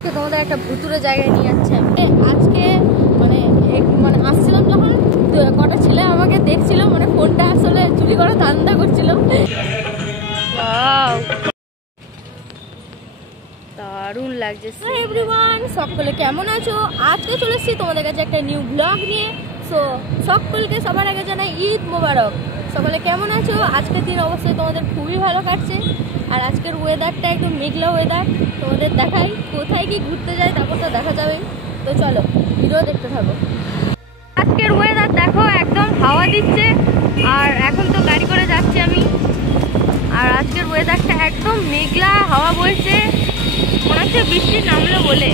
তোমাদের একটা ভুতুরে জায়গায় নিয়ে যাচ্ছে। আজকে মানে আসছিলাম যখন কটা ছেলে আমাকে দেখছিল, মানে ফোনটা আসলে চুরি করার ধান্দা করছিল। দারুণ লাগছে। এভরিওয়ান, সকলে কেমন আছো? আজকে চলে এসেছি তোমাদের কাছে একটা নিউ ব্লগ নিয়ে। সো সকলকে সবার আগে জানাই ঈদ মোবারক। সকলে কেমন আছো? আজকের দিন অবশ্যই তোমাদের খুবই ভালো কাটছে। আর আজকের ওয়েদারটা একদম মেঘলা ওয়েদার। তোমাদের দেখাই কোথায় কি ঘুরতে যাই, তারপর তো দেখা যাবে। তো চলো ভিডিও দেখতে থাকো। আজকের ওয়েদার দেখো, একদম হাওয়া দিচ্ছে। আর এখন তো গাড়ি করে যাচ্ছি আমি। আর আজকের ওয়েদারটা একদম মেঘলা, হাওয়া বইছে, মনে হচ্ছে বৃষ্টি নামলো বলে।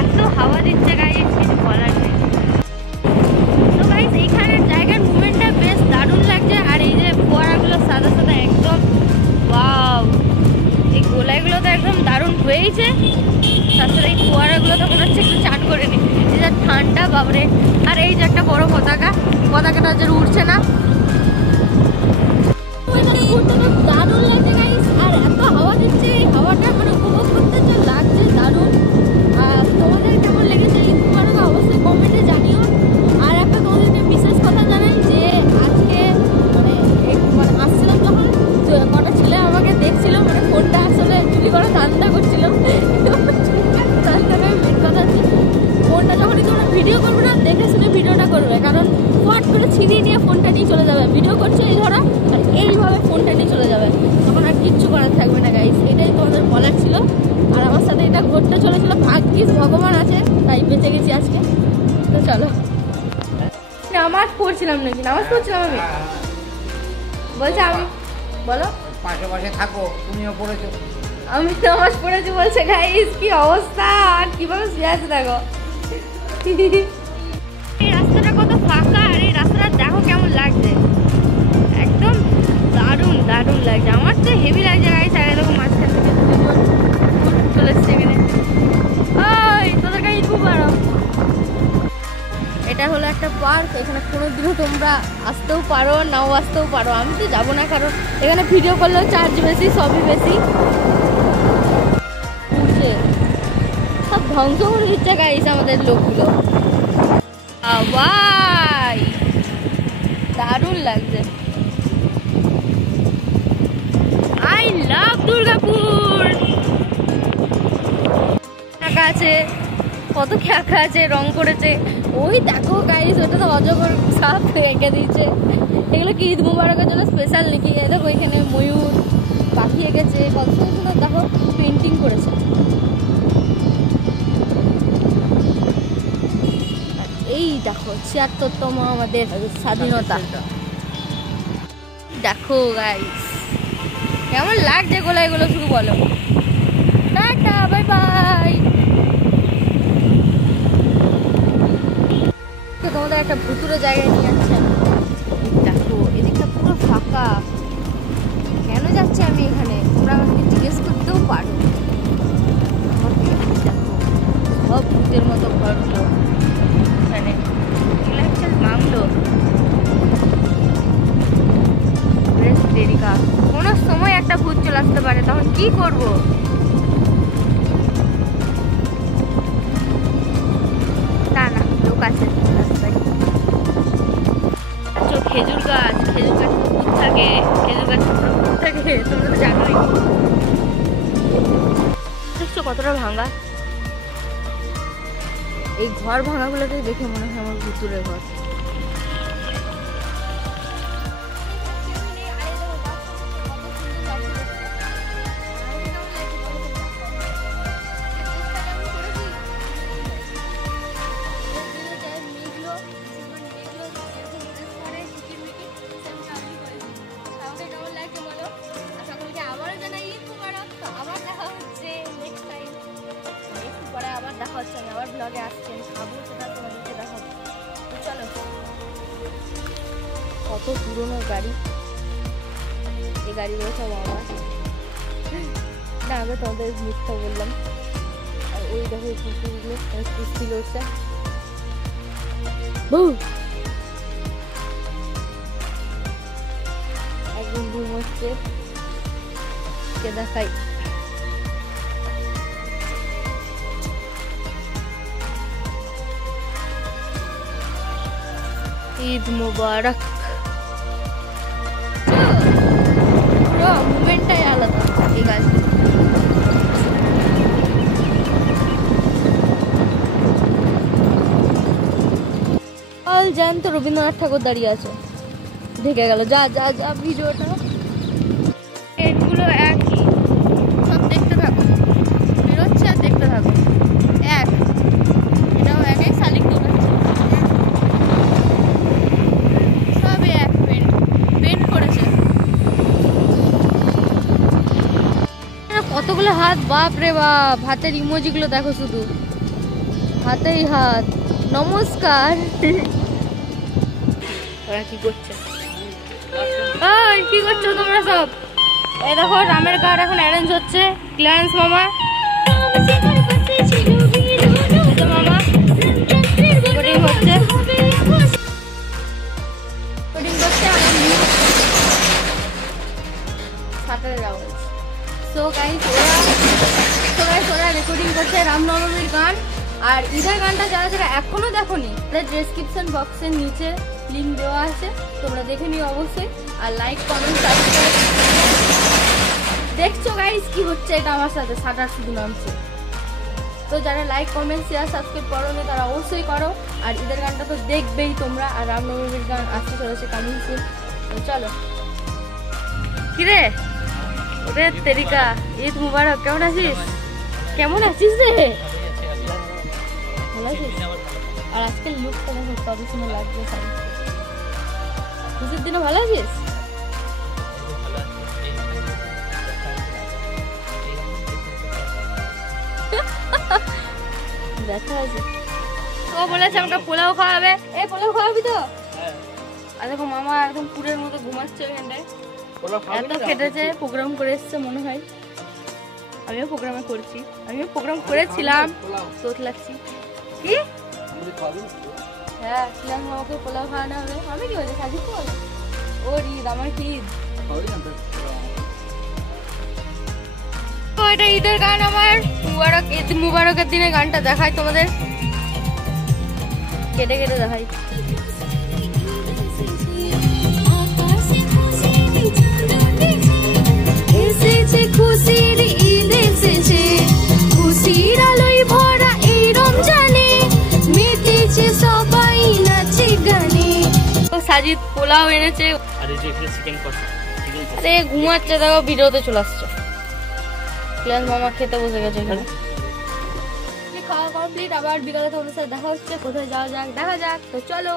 এত হাওয়া দিচ্ছে গাইস, কিছু বলার নেই। তো গাইস এইখানের জায়গার মুভমেন্টটা বেশ দারুণ লাগছে। আর এই যে ফোয়ারাগুলো সাদা সাদা একদম ওয়াও, এই গোলাইগুলো তো একদম দারুণ হয়েছে। তাছাড়া এই ফোয়ারাগুলো তো মনে হচ্ছে একটু চান করে নি, এই যে ঠান্ডা বাবরে। আর এই যে একটা বড় পতাকাটা যে উঠছে না, ঘুরতে তো দারুণ লাগছে গাইস। আর এত হাওয়া দিচ্ছে, এই হাওয়াটা মানে উপভোগ করতে যা লাগছে দারুণ। আর তোমাদের কেমন লেগেছে ঈদ মোবারক অবশ্যই কমেন্টে জানিও। আর একটা তোমাদেরকে বিশেষ কথা জানাই যে আজকে মানে আসছিলাম যখন কটা ছেলে আমাকে দেখছিল, মানে ফোনটা আসলে চুরি করার ধান্দা করছিল। মেন কথা হচ্ছে ফোনটা যখনই তোমরা ভিডিও করবে না, দেখে শুনে ভিডিওটা করবে, কারণ ফট করে ছিনিয়ে নিয়ে ফোনটা নিয়ে চলে যাবে। ভিডিও করছে এই ধরো, আর এইভাবে ফোনটা নিয়ে চলে যাবে, তখন আর কিচ্ছু করার থাকবে না গাইস। এটাই তোমাদের বলার ছিল। আর আমার সাথে এটা ঘটতে চলেছিল, ভাগ্যিস ভগবান আছে তাই বেঁচে গেছি আজকে। তো চলো, নামাজ পড়ছিলাম নাকি? নামাজ পড়ছিলাম আমি, বলছে আমি বলো পাশে পাশে থাকো, তুমিও পড়েছো। আমি নামাজ পড়েছি বলছে গাইস। কি অবস্থা, আর কিভাবে শুয়ে আছে দেখো। এই রাস্তাটা কত ফাঁকা, আর এই রাস্তাটা দেখো কেমন লাগছে, একদম দারুণ দারুণ লাগছে। আমার তো হেভি লাগছে গাইস। আর এরকম মাঝখান থেকে চলে এসছে এখানে। ওই তোদের গাড়ি খুব বড়। এটা হলো একটা পার্ক, এখানে কোনোদিনও তোমরা আসতেও পারো, নাও আসতেও পারো। আমি তো যাবো না, কারণ এখানে ভিডিও করলেও চার্জ বেশি, সবই বেশি। সব ধ্বংস করে দিচ্ছে গাইস আমাদের লোকগুলো। ভাই দারুণ লাগছে। I love Durgapur. টাকা আছে, কত খেঁকা আছে, রং করেছে। ওই দেখো গাইস, ওটা তো অজগর সাপ এঁকে দিয়েছে। এগুলো কি ঈদ মোবারকের জন্য স্পেশাল নাকি? দেখো এখানে ময়ূর পাখি এঁকেছে, কত সুন্দর দেখো পেন্টিং করেছে। এই দেখো ৭৬তম আমাদের স্বাধীনতা। দেখো গাইস কেমন লাগছে গোলাইগুলো, শুধু বলো। Tata, bye bye. তোমাদের একটা ভুতুরে জায়গায় নিয়ে যাচ্ছে। দেখো এদিকটা পুরো ফাঁকা, কেন যাচ্ছে আমি এখানে তোমরা আমাকে জিজ্ঞেস করতেও পারো। দেখো সব ভূতের মতো ঘরগুলো এখানে, মামলো বেশ দেরিকা। কোনো সময় একটা ভূত চলে আসতে পারে, তখন কি করবো? না না, লোক আছে রাস্তায়। খেজুর গাছ, খেজুর গাছ ভূত থাকে, খেজুর গাছ ভূত থাকে, তোমরা তো জানোই। দেখছো কতটা ভাঙা। এই ঘর ভাঙাগুলোকে দেখে মনে হয় আমার ভুতুরের ঘর। আবার দেখা হচ্ছে, আমি আবার ব্লগে আসছি, আমি খাবো সেটা তোমাদেরকে দেখাবো। চলো, কত পুরোনো গাড়ি, এই গাড়িগুলো সব আমার না, আগে তোমাদের মিথ্যা বললাম। আর ওই দেখো কুকুরগুলো কুস্তি লড়ছে। একদম ঘুম হচ্ছে, দেখাই ঈদ মুবারক। পুরো মুভমেন্টটাই আলাদা এই গাছ। জান তো রবীন্দ্রনাথ ঠাকুর দাঁড়িয়ে আছে, ঢেকে গেল। যা যা যা ভিডিওটা এগুলো একই, সব দেখতে থাকো, বেরোচ্ছে আর দেখতে থাকো। এক এটাও একই, শালিক দোকান সবই এক, পেন্ট করেছে। কতগুলো হাত, বাপ রে বাপ। হাতের ইমোজিগুলো দেখো, শুধু হাতেই হাত। নমস্কার। কি করছে, কি করছো তোমরা সব? এই দেখো রামের গান এখন অ্যারেঞ্জ হচ্ছে। ক্লায়েন্স মামা মামা রেকর্ডিং হচ্ছে, ওরা রেকর্ডিং করছে রামনবমীর গান। আর ঈদের গানটা যারা যারা এখনো দেখোনি, ডেসক্রিপশন বক্সের নিচে লিঙ্ক দেওয়া আছে, তোমরা দেখে নিও অবশ্যই। আর লাইক, কমেন্ট, সাবস্ক্রাইব। দেখছো গাইস কি হচ্ছে এটা আমার সাথে, শাটার শুধু নামছে। তো যারা লাইক, কমেন্ট, শেয়ার, সাবস্ক্রাইব করো না তারা অবশ্যই করো। আর ঈদের গানটা তো দেখবেই তোমরা। আর রামনবমীর গান আসতে চলেছে, কামিং সুন। চলো কিরে ওরে তেরিকা, ঈদ মুবারক। কেমন আছিস? কেমন আছিস রে? ভালো আছিস? আর আজকের লুকটা দেখো কত সুন্দর লাগছে। খুশির দিনে ভালো আছিস? দেখা আছে। ও বলেছে আমাকে পোলাও খাওয়াবে। এই পোলাও খাওয়াবি তো? আর দেখো মামা একদম পুরের মতো ঘুমাচ্ছে এখানটায়। এত খেটেছে, প্রোগ্রাম করে এসছে মনে হয়। আমিও প্রোগ্রামে করছি, আমিও প্রোগ্রাম করেছিলাম। তোত লাগছি কি? হ্যাঁ, ক্লাস মামাকে পোলাও খাওয়ানো হবে। আমি কি বলছি, সাজিদ তো বলো। ওর ঈদ, আমার কি ঈদ? তো এটা ঈদের গান আমার। মুবারক, ঈদ মুবারকের দিনে গানটা দেখাই তোমাদের, কেটে কেটে দেখাই। খুশির ঈদ এসেছে, খুশির আলোয় ভরা এই রমজানে, মেতেছে সবাই নাচে গানে। সাজিদ পোলাও এনেছে, আরে ঘুমাচ্ছে দেখো, ভিডিওতে চলে আসছে। ক্লাস মামা খেতে বসে গেছে এখানে। খাওয়া কমপ্লিট, আবার বিকালে তোমাদের সাথে দেখা হচ্ছে। কোথায় যাওয়া যাক দেখা যাক, তো চলো।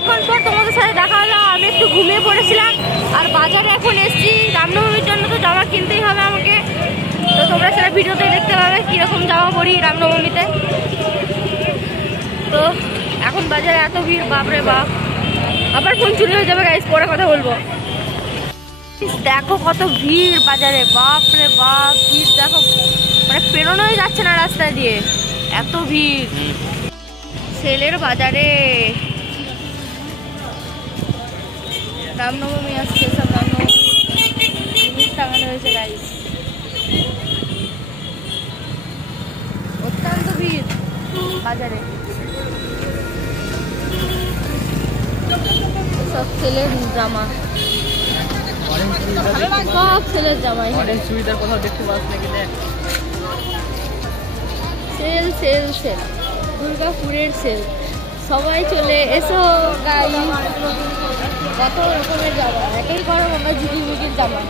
এখন পর তোমাদের সাথে দেখা হলো। আমি একটু ঘুমিয়ে পড়েছিলাম। আর বাজারে এখন এসেছি রামনবমীর জন্য, তো জামা কিনতেই হবে আমাকে। তো তোমরা সেটা ভিডিওতে দেখতে পাবে কিরকম জামা পরি রামনবমীতে। তো এখন বাজারে এত ভিড়, বাপরে বাপ। আবার ফোন চুরি হয়ে যাবে গাইস, পরে কথা বলবো। দেখো কত ভিড় বাজারে, বাপরে বাপ। ভিড় দেখো, মানে পেরোনোই যাচ্ছে না রাস্তা দিয়ে, এত ভিড়। সেলের বাজারে রামনবমী আসছে, সব রামনবমী জিনিস টাঙানো হয়েছে গাইস। অত্যন্ত ভিড় বাজারে, সব ছেলের জামা, সব ছেলের জামা। সেল সেল সেল, দুর্গাপুরের সেল। সবাই চলে এসো গাইস। কত রকমের জামা, একই গরম আমরা ঝুঁকির জামা।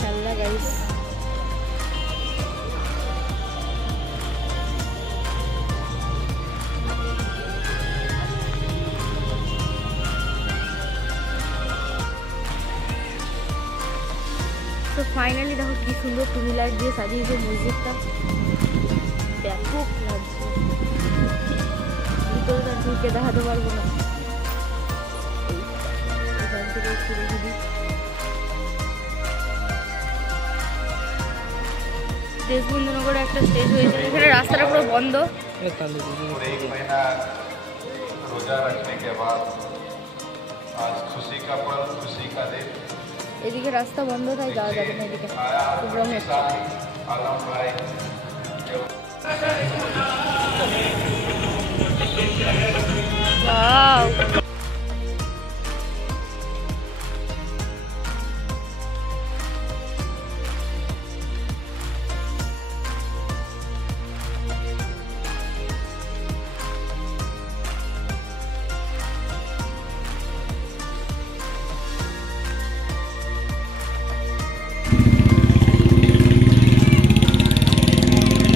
খেলনা গাইস, তো ফাইনালি দেখো কি সুন্দর টুনি লাইট দিয়ে সাজিয়েছে মসজিদটা, ব্যাপক লাগছে। ভিতরটা ঢুকে দেখাতে পারবো না, এখান থেকে ঘুরে ঘুরি। দেশবন্ধুনগরে একটা স্টেজ হয়েছে, এখানে রাস্তাটা পুরো বন্ধ। এদিকে রাস্তা বন্ধ, তাই যাওয়া যাবে না এদিকে। প্রোগ্রাম হচ্ছে। ওয়াও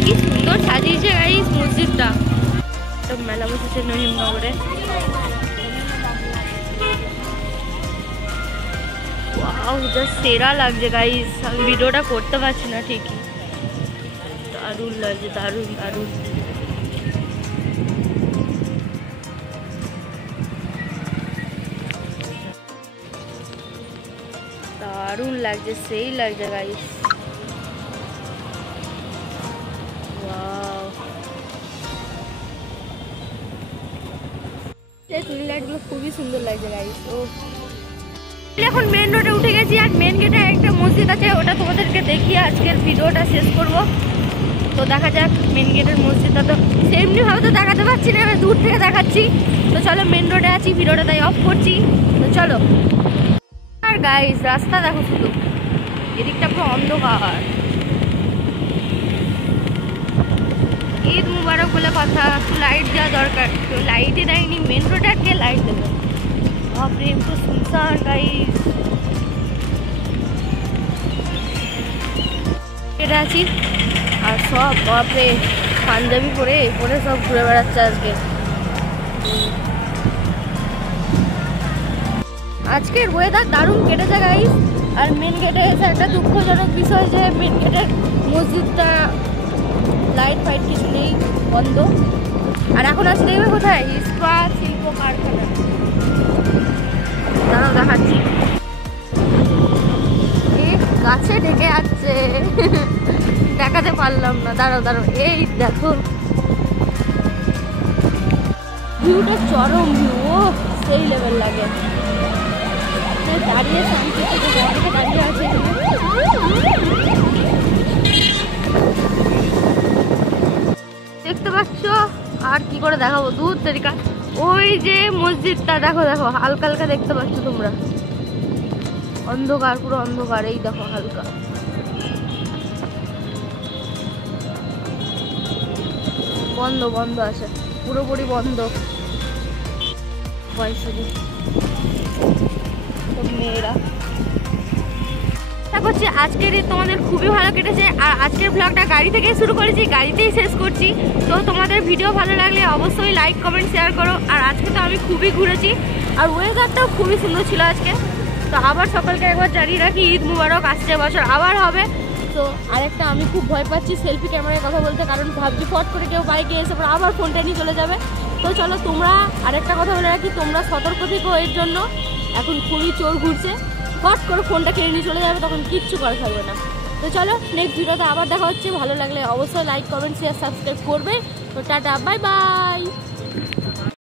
কি সুন্দর সাজিয়েছে গাইস মসজিদটা। মেলা বসেছে নহিমনগরে। ওয়াও জাস্ট সেরা লাগছে গাইস। আমি ভিডিওটা করতে পারছি না ঠিকই। দারুণ লাগছে, দারুণ দারুণ। দারুণ লাগছে, সেই লাগছে গাইস। টুনি লাইটগুলো খুবই সুন্দর লাগছে গাইস। ও এখন মেন রোডে উঠে গেছি, আর মেন গেটে একটা মসজিদ আছে, ওটা তোমাদেরকে দেখিয়ে আজকের ভিডিওটা শেষ করব। তো দেখা যাক মেন গেটের মসজিদটা। তো সেমনি ভাবে তো দেখাতে পারছি না, আমি দূর থেকে দেখাচ্ছি। তো চলো, মেন রোডে আছি, ভিডিওটা তাই অফ করছি। তো চলো। আর গাইস রাস্তা দেখো শুধু, এদিকটা পুরো অন্ধকার। ঈদ মুবারক বলে কথা, একটু লাইট দেওয়া দরকার, তো লাইটই দেয়নি। মেন রোডে আর কে লাইট দেবে? বাপরে একটু শুনশান গাইস। এটা আছি আর সব বাপরে পাঞ্জাবি পরে সব ঘুরে বেড়াচ্ছে আজকে। আজকের ওয়েদার দারুণ কেটেছে গাইস। আর মেন গেটে এসে একটা দুঃখজনক বিষয় যে মেন গেটের মসজিদটা লাইট ফাইট কিছু নেই, বন্ধ। আর এখন আছি দেখবে কোথায়? ইস্পাত শিল্প কারখানা। দাঁড়াও দেখাচ্ছি। গাছে ঢেকে যাচ্ছে, দেখাতে পারলাম না। দাঁড়াও দাঁড়াও, এই দেখো ভিউটা, চরম ভিউ। ও সেই লেভেল লাগে। দাঁড়িয়ে শান্তি দাঁড়িয়ে আছে। দেখতে পাচ্ছ? আর কি করে দেখাবো, দূর তরিকা। ওই যে মসজিদটা দেখো, দেখো হালকা হালকা দেখতে পাচ্ছ তোমরা? অন্ধকার, পুরো অন্ধকার। এই দেখো হালকা বন্ধ, বন্ধ আছে, পুরোপুরি বন্ধ। মেয়েরা করছি আজকের তোমাদের খুবই ভালো কেটেছে। আর আজকের ব্লগটা গাড়ি থেকেই শুরু করেছি, গাড়িতেই শেষ করছি। তো তোমাদের ভিডিও ভালো লাগলে অবশ্যই লাইক কমেন্ট শেয়ার করো। আর আজকে তো আমি খুবই ঘুরেছি, আর ওয়েদারটাও খুবই সুন্দর ছিল আজকে। তো আবার সকলকে একবার জানিয়ে রাখি, ঈদ মুবারক। আসছে বছর আবার হবে। তো আরেকটা, আমি খুব ভয় পাচ্ছি সেলফি ক্যামেরায় কথা বলতে, কারণ ভাবছি ফট করে কেউ বাইকে এসে পরে আবার ফোনটা নিয়ে চলে যাবে। তো চলো, তোমরা আরেকটা কথা বলে রাখি, তোমরা সতর্ক থেকো এর জন্য। এখন খুবই চোর ঘুরছে, ফট করে ফোনটা কেড়ে নিয়ে চলে যাবে, তখন কিচ্ছু করা থাকবে না। তো চলো, নেক্সট ভিডিওতে আবার দেখা হচ্ছে। ভালো লাগলে অবশ্যই লাইক কমেন্ট শেয়ার সাবস্ক্রাইব করবে। তো টাটা, বাই বাই।